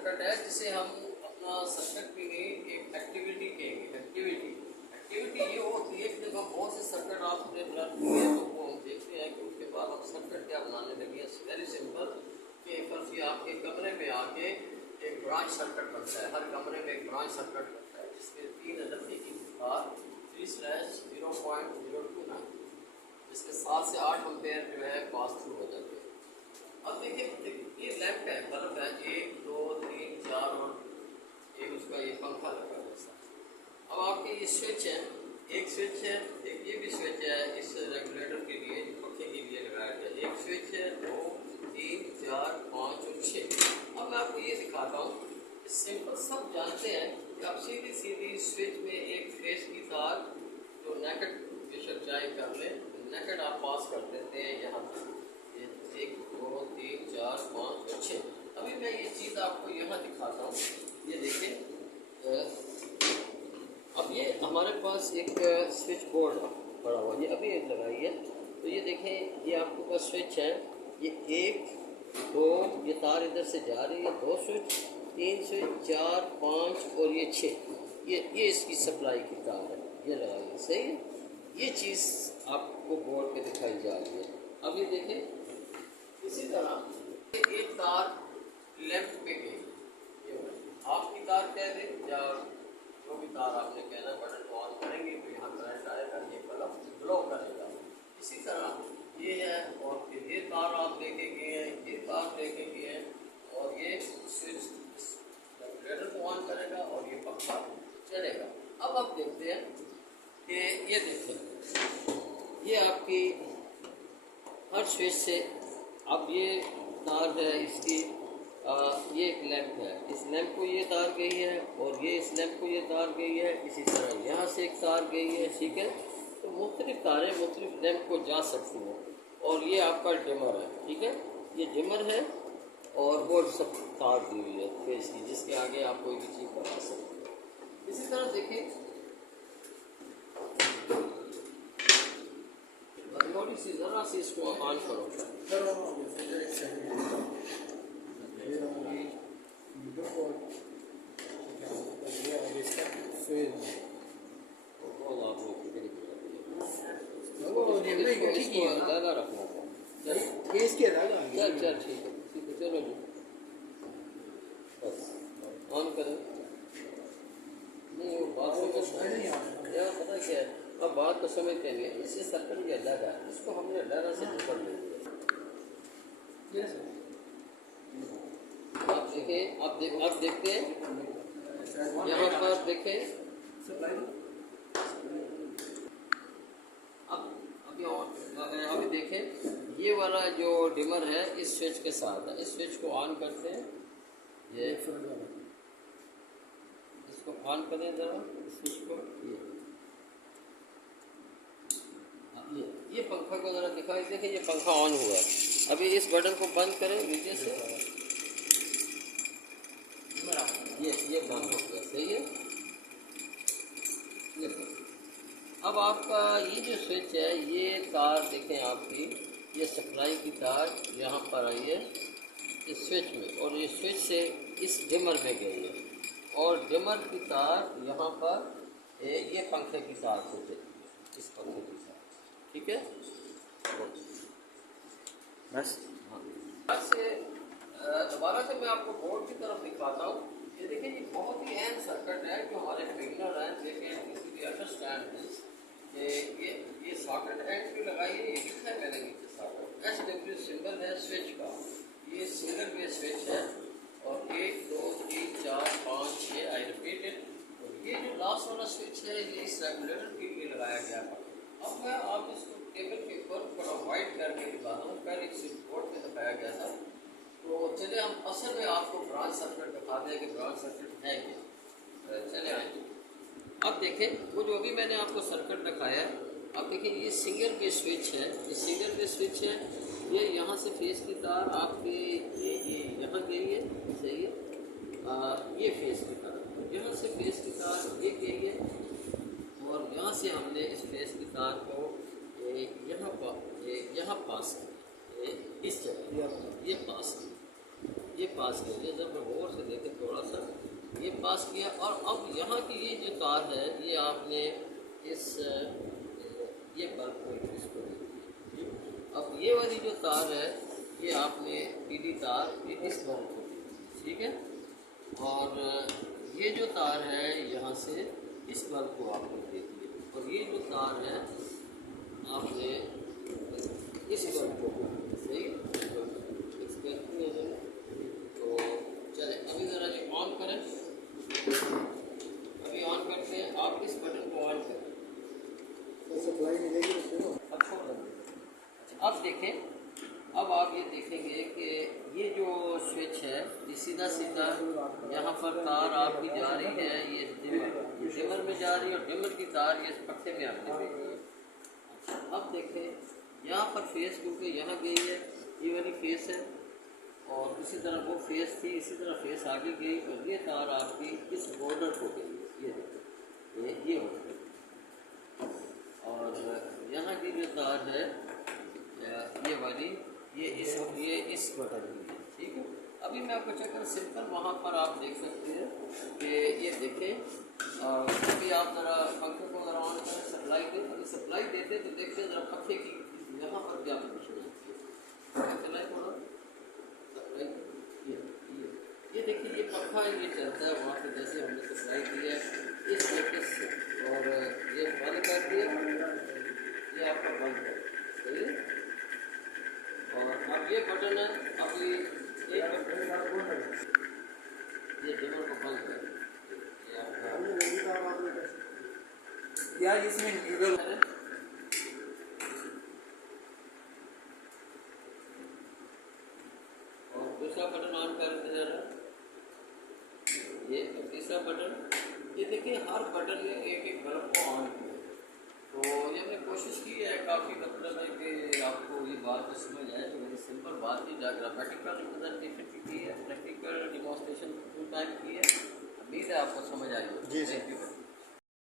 Circuit है जिसे हम अपना सर्किट की एक एक्टिविटी कहेंगे। एक्टिविटी ये होती है कि जब हम बहुत से सर्किट आपने लर्न किए तो वो हम देखते हैं कि उसके बाद हम सर्किट क्या बनाने लगे। वेरी सिंपल कि फर्स्ट आपके कमरे में आके एक ब्रांच सर्किट बनता है। हर कमरे में एक ब्रांच सर्किट बनता है जिसके 3 अदद की तार 3/0.029 जिसके 7 से 8 एम्पेयर जो है पास थ्रू हो जाते हैं। अब देखिए ये लैंप है, बल्ब है, 1 2 3 4 और एक उसका ये पंखा लगा है। अब आपके ये स्विच है, एक स्विच है, एक ये भी स्विच है इस रेगुलेटर के लिए पंखे के लिए लगाया गया। एक स्विच है 2 3 4 5 और 6। अब मैं आपको ये दिखाता हूँ। सिंपल सब जानते हैं कि आप सीधी सीधी स्विच में एक फेस की तार जो नेकेट बेशक चाहे कर लें, नेकेट आप पास कर देते हैं यहाँ तक। ये 1 2 3 4 5 और 6। अभी मैं ये चीज़ आपको यहाँ दिखाता हूँ। ये देखें, अब ये हमारे पास एक स्विच बोर्ड पड़ा हुआ, ये अभी एक लगाई है। तो ये देखें, ये आपके पास स्विच है, ये 1 2 ये तार इधर से जा रही है, 2 स्विच 3 स्विच 4 5 और ये 6। ये इसकी सप्लाई की तार है, ये लगाई है। सही है, ये चीज़ आपको बोर्ड पे दिखाई जा रही है। अब ये देखें, इसी तरह एक तार लेफ्ट पे गई, ये आपकी तार कह दें या जो भी तार आपने कहना, बटन को ऑन करेंगे तो यहाँ करंट आएगा, ये बल्ब ग्लो करेगा। इसी तरह ये है और फिर ये तार आप लेके गए हैं, ये तार लेके गए हैं और ये स्विच रेगुलेटर को ऑन करेगा और ये पंखा चलेगा। अब आप देखते हैं कि ये देखें, ये आपकी हर स्विच से अब ये तार है इसकी, ये एक लैंप है, इस लैंप को ये तार गई है और ये इस लैंप को ये तार गई है। इसी तरह यहाँ से एक तार गई है, ठीक है। तो मुख्तलिफ तारें मुख्तलिफ लैंप को जा सकती हैं। और ये आपका डिमर है, ठीक है, ये डिमर है और वो सब तार दी हुई है फेस की, जिसके आगे आप कोई भी चीज़ बना सकते हैं। इसी तरह देखिए, थोड़ी सी ज़रा सी इसको ऑन करो। ज़्यादा रखना चल ठीक है चलो जी, बस ऑन करें। नहीं वो बात यार पता क्या है, अब बात तो समझते नहीं है। इससे सर्कल ये अलग है, इसको हमने अलग से पकड़ लिया। आप देखें, आप देखते हैं यहाँ पर देखें, अभी देखें, ये वाला जो डिमर है इस स्विच के साथ है। इस स्विच को ऑन करते हैं, ये इसको ऑन करें ज़रा, स्विच को, ये पंखा को ज़रा दिखाई, देखें ये पंखा ऑन हुआ है। अभी इस बटन को बंद करें नीचे से, ये बंद हो गया। सही है, ये बंद। अब आपका ये जो स्विच है, ये तार देखें आपकी, ये सप्लाई की तार यहाँ पर आई है इस स्विच में, और ये स्विच से इस डिमर में गई है और डिमर की तार यहाँ पर ये पंखे की तार से चली है, इस पंखे की तार, ठीक है। बस हाँ, से दोबारा से मैं आपको बोर्ड की तरफ दिखाता हूँ। ये देखिए, ये बहुत ही अहम सर्किट है जो हमारे बिगनर हैं, लेकिन इसकी अंडरस्टैंड है। ये सॉकेट एंड भी लगाई है, ये लिखा है मैंने नीचे सॉकेट, SW सिंबल है स्विच का। ये सिंगल बेस स्विच है और 1 2 3 4 5 6 आई रिपीटेड। और ये जो लास्ट वाला स्विच है ये इस रेगुलेटर के लिए लगाया गया था। अब मैं आप इसको टेबल के ऊपर थोड़ा वाइट करके दिखाता हूँ, पहले इस बोर्ड में दिखाया गया था। तो चलिए हम असल में आपको ब्रांच सर्किट दिखा दें कि ब्रांच सर्किट है क्या। चले आए, अब देखें वो जो अभी मैंने आपको सर्किट दिखाया है, अब देखें ये सिंगल बेस स्विच है, ये सिंगल बेस स्विच है। ये यहाँ से फेस की तार आपके ये यहाँ गई है, सही है। ये फेस की तार, यहाँ से फेस की तार ये गई है और यहाँ से हमने इस फेस की तार को यहाँ पास किया, इस जगह ये पास ये पास किया, ये जब गौर से देखें थोड़ा सा, ये पास किया। और अब यहाँ की ये जो तार है ये आपने इस ये बल्ब को इसको दे दी। अब ये वाली जो तार है ये आपने पीली तार ये इस बल्ब को दी, ठीक है। और ये जो तार है यहाँ से इस बल्ब को आपने दे दी, और ये जो तार है आपने इस बल्ब को, सही है। तो चले अभी ज़रा जी ऑन करें, अभी ऑन करते हैं। आप इस बटन को ऑन करें तो सप्लाई मिलेगी उसको। अब छोड़ दें। अब देखें, अब आप ये देखेंगे कि ये जो स्विच है ये सीधा सीधा यहाँ पर तार आपकी जा रही है, ये डिमर में जा रही है, और डिमर की तार ये पट्टे में आपने भेजी है। अच्छा अब देखें यहाँ पर फेस, क्योंकि यहाँ गई है ये वाली फेस है, और इसी तरह वो फेस थी, इसी तरह फेस आगे गई, और ये तार आपकी इस बॉर्डर को गई, ये देखो ये हो गई। और यहाँ की जो तार है ये वाली ये इस बटन की है, ठीक है। अभी मैं आपको चेक कर सिंपल वहाँ पर आप देख सकते हैं कि ये देखें। अभी आप ज़रा पंखे को ज़रा ऑन करें, सप्लाई दें, अगर सप्लाई देते तो देखते ज़रा पंखे की यहाँ पर क्या पोजिशन है, चलाए थोड़ा सप्लाई। ये देखिए ये पंखा ये चलता है वहाँ पर, जैसे हमने सप्लाई दी है इस तरीके से, और ये बंद कर दिया, ये आपका बंद है, सही है। और अब ये बटन है, अब ये डिमर को बंद कर या इसमें न्यूट्रल है। और दूसरा बटन ऑन करते जरा, ये तीसरा बटन, ये देखिए हर बटन ने एक एक बल्ब को ऑन किया। तो ये हमने कोशिश की है काफ़ी, मतलब है कि आपको ये बात समझ आए। तो मेरी सिंपल बात की ग्रामेटिकल रिप्रेजेंटेशन की है, प्रैक्टिकल डिमॉन्स्ट्रेशन फुल टाइम की है। उम्मीद है आपको समझ आई। जी थैंक यू।